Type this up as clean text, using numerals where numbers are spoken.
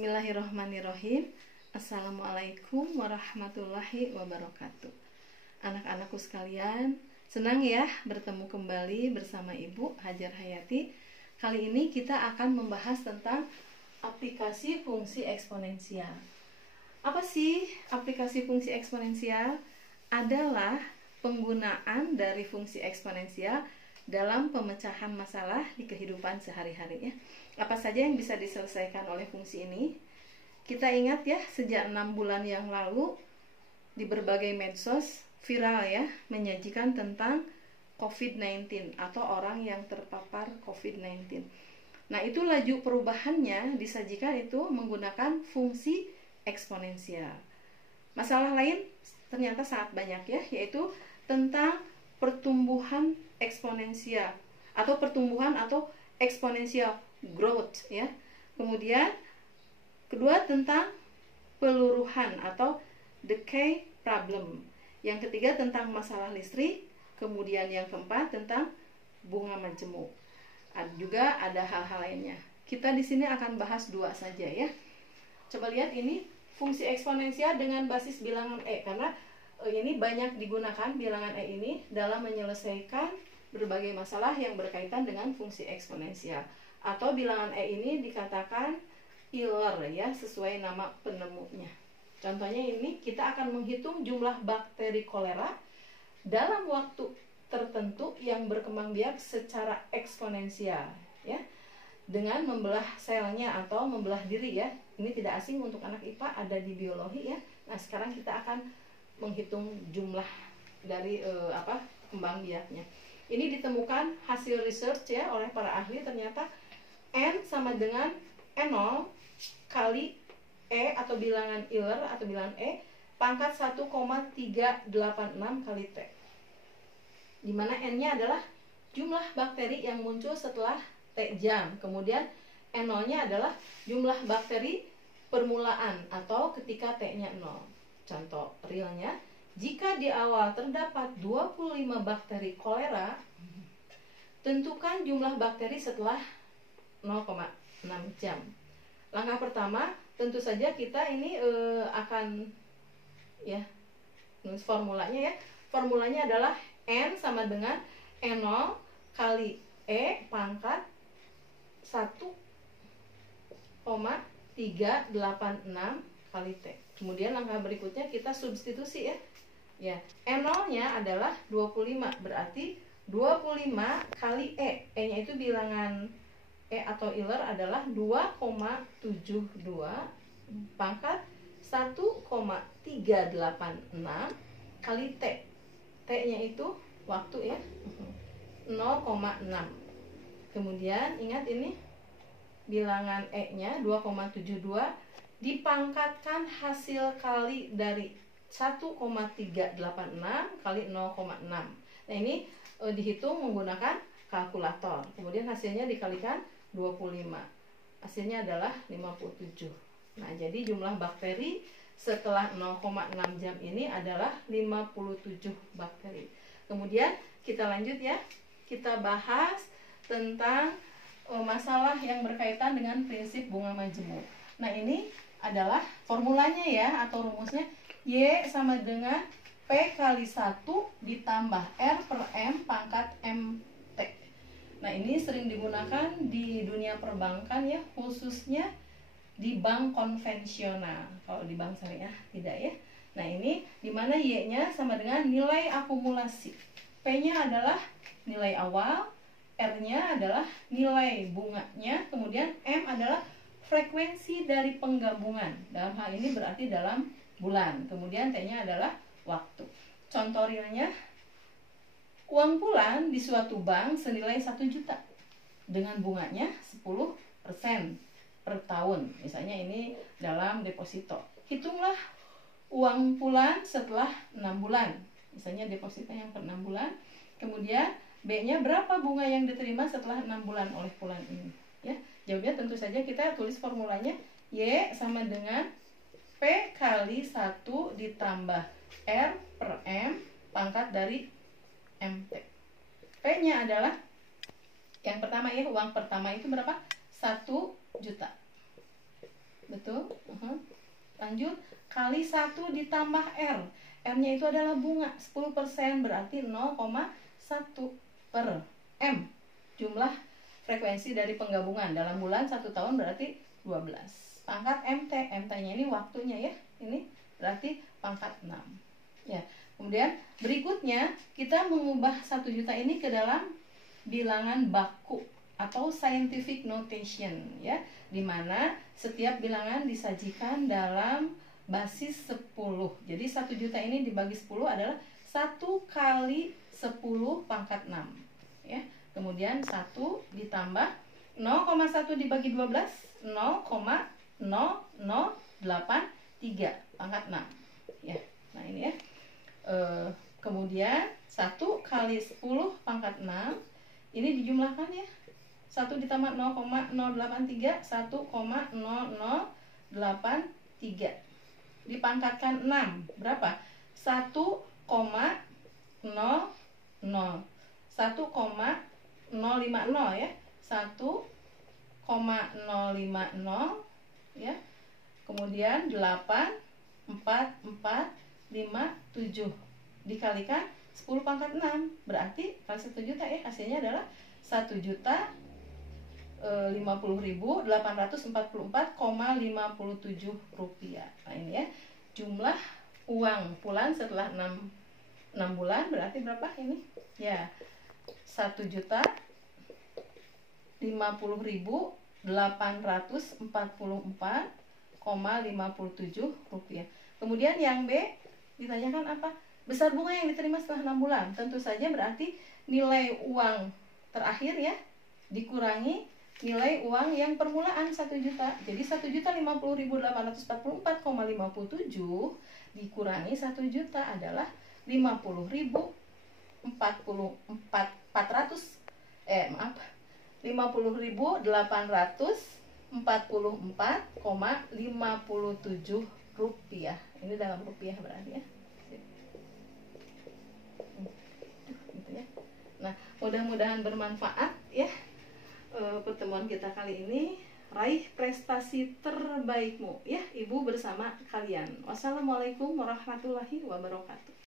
Bismillahirrahmanirrahim. Assalamualaikum warahmatullahi wabarakatuh. Anak-anakku sekalian, senang ya bertemu kembali bersama Ibu Hajar Hayati. Kali ini kita akan membahas tentang aplikasi fungsi eksponensial. Apa sih aplikasi fungsi eksponensial? Adalah penggunaan dari fungsi eksponensial dalam pemecahan masalah di kehidupan sehari-hari ya. Apa saja yang bisa diselesaikan oleh fungsi ini? Kita ingat ya, sejak 6 bulan yang lalu di berbagai medsos viral ya, menyajikan tentang COVID-19 atau orang yang terpapar COVID-19. Nah, itu laju perubahannya disajikan itu menggunakan fungsi eksponensial. Masalah lain ternyata sangat banyak ya, yaitu tentang pertumbuhan eksponensial atau pertumbuhan atau eksponensial growth ya. Kemudian kedua tentang peluruhan atau decay problem. Yang ketiga tentang masalah listrik. Kemudian yang keempat tentang bunga majemuk. Juga ada hal-hal lainnya. Kita di sini akan bahas dua saja ya. Coba lihat ini fungsi eksponensial dengan basis bilangan E, karena ini banyak digunakan bilangan E ini dalam menyelesaikan berbagai masalah yang berkaitan dengan fungsi eksponensial. Atau bilangan E ini dikatakan Euler ya, sesuai nama penemunya. Contohnya ini kita akan menghitung jumlah bakteri kolera dalam waktu tertentu yang berkembang biak secara eksponensial ya, dengan membelah selnya atau membelah diri ya. Ini tidak asing untuk anak IPA, ada di biologi ya. Nah, sekarang kita akan menghitung jumlah dari kembang biaknya. Ini ditemukan hasil research ya oleh para ahli, ternyata N sama dengan N0 kali E atau bilangan Euler atau bilangan E pangkat 1,386 kali T, dimana N-nya adalah jumlah bakteri yang muncul setelah T jam. Kemudian N0-nya adalah jumlah bakteri permulaan atau ketika T-nya 0. Contoh realnya, jika di awal terdapat 25 bakteri kolera, tentukan jumlah bakteri setelah 0,6 jam. Langkah pertama, tentu saja kita ini akan ya nulis formulanya ya. Formulanya adalah N sama dengan N0 kali E pangkat 1,386 kali T. Kemudian langkah berikutnya kita substitusi ya. Ya, N0-nya adalah 25, berarti 25 kali E. E-nya itu bilangan E atau Euler adalah 2,72 pangkat 1,386 kali T. T-nya itu waktu ya, 0,6. Kemudian ingat ini bilangan E-nya 2,72 dipangkatkan hasil kali dari 1,386 kali 0,6. Nah, ini dihitung menggunakan kalkulator. Kemudian hasilnya dikalikan 25. Hasilnya adalah 57. Nah, jadi jumlah bakteri setelah 0,6 jam ini adalah 57 bakteri. Kemudian kita lanjut ya. Kita bahas tentang masalah yang berkaitan dengan prinsip bunga majemuk. Nah, ini adalah formulanya ya atau rumusnya Y sama dengan P kali 1 ditambah R per M pangkat MT. Nah, ini sering digunakan di dunia perbankan ya, khususnya di bank konvensional. Kalau di bank syariah tidak ya. Nah, ini dimana Y-nya sama dengan nilai akumulasi, P-nya adalah nilai awal, R-nya adalah nilai bunganya, kemudian M adalah frekuensi dari penggabungan. Dalam hal ini berarti dalam bulan. Kemudian T-nya adalah waktu. Contoh realnya, uang bulan di suatu bank senilai 1 juta dengan bunganya 10% per tahun. Misalnya ini dalam deposito. Hitunglah uang bulan setelah 6 bulan. Misalnya deposito yang per 6 bulan. Kemudian B-nya berapa bunga yang diterima setelah 6 bulan oleh bulan ini. Ya, jawabnya tentu saja kita tulis formulanya Y sama dengan P kali 1 ditambah R per M pangkat dari MT. P-nya adalah yang pertama ya, uang pertama itu berapa? 1 juta. betul. Lanjut, kali 1 ditambah R. R-nya itu adalah bunga, 10% berarti 0,1 per M. Jumlah frekuensi dari penggabungan dalam bulan 1 tahun berarti 12. Pangkat MT, MT-nya ini waktunya ya. Ini berarti pangkat 6. Ya. Kemudian berikutnya kita mengubah 1 juta ini ke dalam bilangan baku atau scientific notation ya, dimana setiap bilangan disajikan dalam basis 10. Jadi 1 juta ini dibagi 10 adalah 1 kali 10 pangkat 6 ya. Kemudian 1 ditambah 0,1 dibagi 12, 0,0083 pangkat 6 ya. Nah ini ya. Kemudian 1 kali 10 pangkat 6 ini dijumlahkan ya. 1 ditambah 0,083, 1,0083 dipangkatkan 6 berapa? 1,00 1,050 ya. 1,050 ya. Kemudian 8 4 4 5 7 dikalikan 10 pangkat 6 berarti kali 1 juta ya, hasilnya adalah 1.050.844,57 rupiah. Nah ini ya, jumlah uang pulang setelah 6 bulan berarti berapa ini? Ya, 1.050.844,57 rupiah. Kemudian yang B ditanyakan apa? Besar bunga yang diterima setelah 6 bulan. Tentu saja berarti nilai uang terakhir ya dikurangi nilai uang yang permulaan 1 juta. Jadi 1.050.844,57 dikurangi 1 juta adalah 50.844,57 rupiah. Ini dalam rupiah berarti ya. Gitu ya. Nah, mudah-mudahan bermanfaat ya pertemuan kita kali ini. Raih prestasi terbaikmu ya, Ibu bersama kalian. Wassalamualaikum warahmatullahi wabarakatuh.